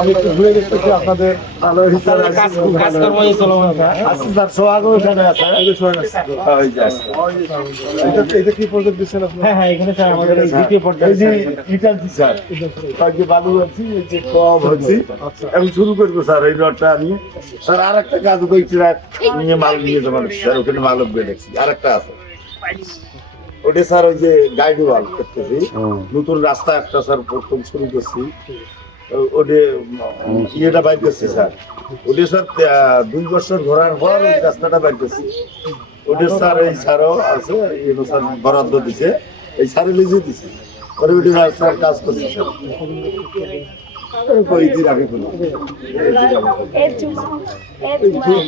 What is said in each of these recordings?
আমি একটু ঘুরে দেখতেছি আপনাদের ভালো হিসাবে এটা কি প্রজেক্ট দিচ্ছেন আপনি? হ্যাঁ এখানে স্যার আমাদের দ্বিতীয় পর্যায়ে বালু আছি কম হচ্ছি এখন শুরু করবো স্যার এই রডটা আমি স্যার আর একটা কাজ করছি নিয়ে মাল নিয়ে যাবো স্যার ওখানে মাল দেখছি আর একটা আছে ওটা স্যার ওই যে গাইড ওয়াল করতেছি নতুন রাস্তা একটা স্যার প্রথম শুরু করছি ওটা ইয়েটা বাইর করছি স্যার ওটা স্যার 2 বছর ঘোরার পর ওই রাস্তাটা বাইর করছি ওটা স্যার এই স্যারও আছে স্যার বরাদ্দ দিছে এই স্যারে লিজে দিছে পরে ওটা স্যার কাজ করছে স্যার কয়েকদিন আগে কোনো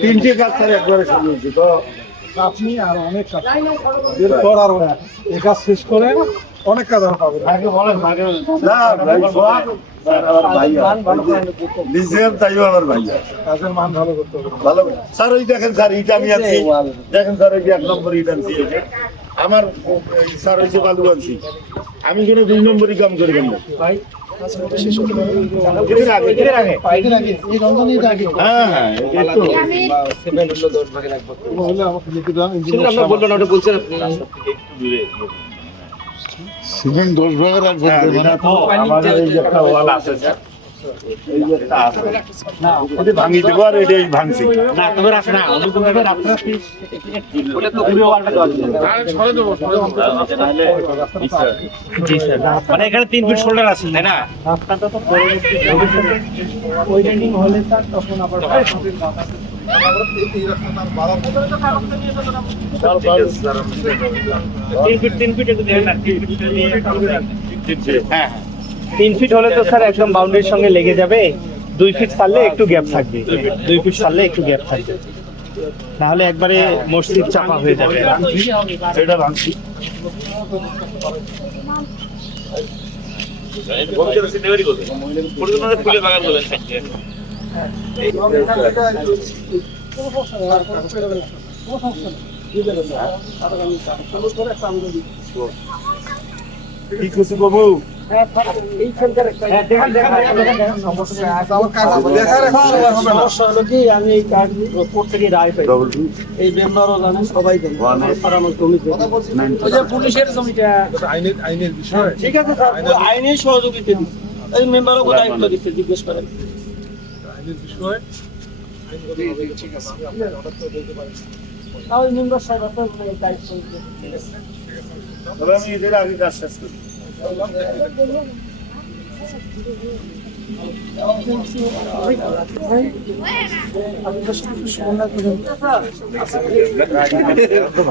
3টে কাজ স্যার একবারে শুরু হয়েছে তো আপনি আর অনেক কাজ এরপর আর এই কাজ শেষ করে অনেক কাজ আর পাবেন। না ভাই নিজের তাইও আমার ভাইয়া কাজের মান ভালো করতে হবে। ভালো স্যার ওই দেখেন স্যার ইটা আমি আনছি দেখেন স্যার ওই যে 1 নম্বর ইটা আনছি আমার স্যার ওই যে বালু আনছি আমি কোনো 2 নম্বরই কাম করবেন না ভাই হ্যাঁ হ্যাঁ সিমেন্ট 10 ভাগে রাখবেন আমাদের এই একটা ওয়াল আছে স্যার এই যে একটা আছে না ওটা ভাঙি দেব আর এটাই ভাঙছি না তবে রাখ না আমি তো ভাবে আপনারা বলে তো পুরো ওয়ালটা দেওয়া আর ছড়ে দেব জি স্যার মানে এখানে 3 ফিট শোল্ডার আছে তাই না রাস্তাটা তো পরবর্তী ওই রেন্ডিং হলে স্যার তখন আবার তিন ফিট একটু দেখেন না 3 ফিট হলে তো স্যার একদম বাউন্ডারির সঙ্গে লেগে যাবে 2 ফিট ছাড়লে একটু গ্যাপ থাকবে 2 ফিট ছাড়লে একটু গ্যাপ থাকবে তাহলে একবারে মসজিদ চাপা হয়ে যাবে এটা ভাঙছি কি খুশি বাবু সমস্যা হলো কি আমি এই কাজ করতে গিয়ে রায় পাই এই মেম্বারও জানে সবাই জানে আমার জমিতে ওই যে পুলিশের জমিটা আইনের বিষয় ঠিক আছে স্যার আইনের সহযোগিতা দিচ্ছে এই মেম্বারও দায়িত্ব দিচ্ছে জিজ্ঞেস করেন আইনের বিষয় ঠিক আছে হঠাৎ করে বলতে পারি তাহলে মেম্বার সাহেব আপনার দায়িত্ব দিচ্ছে তবে আমি এদের আগে কাজ শেষ করি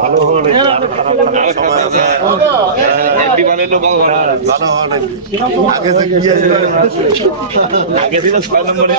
ভালো হওয়া আগে থেকে আগে দিন 6 নম্বরে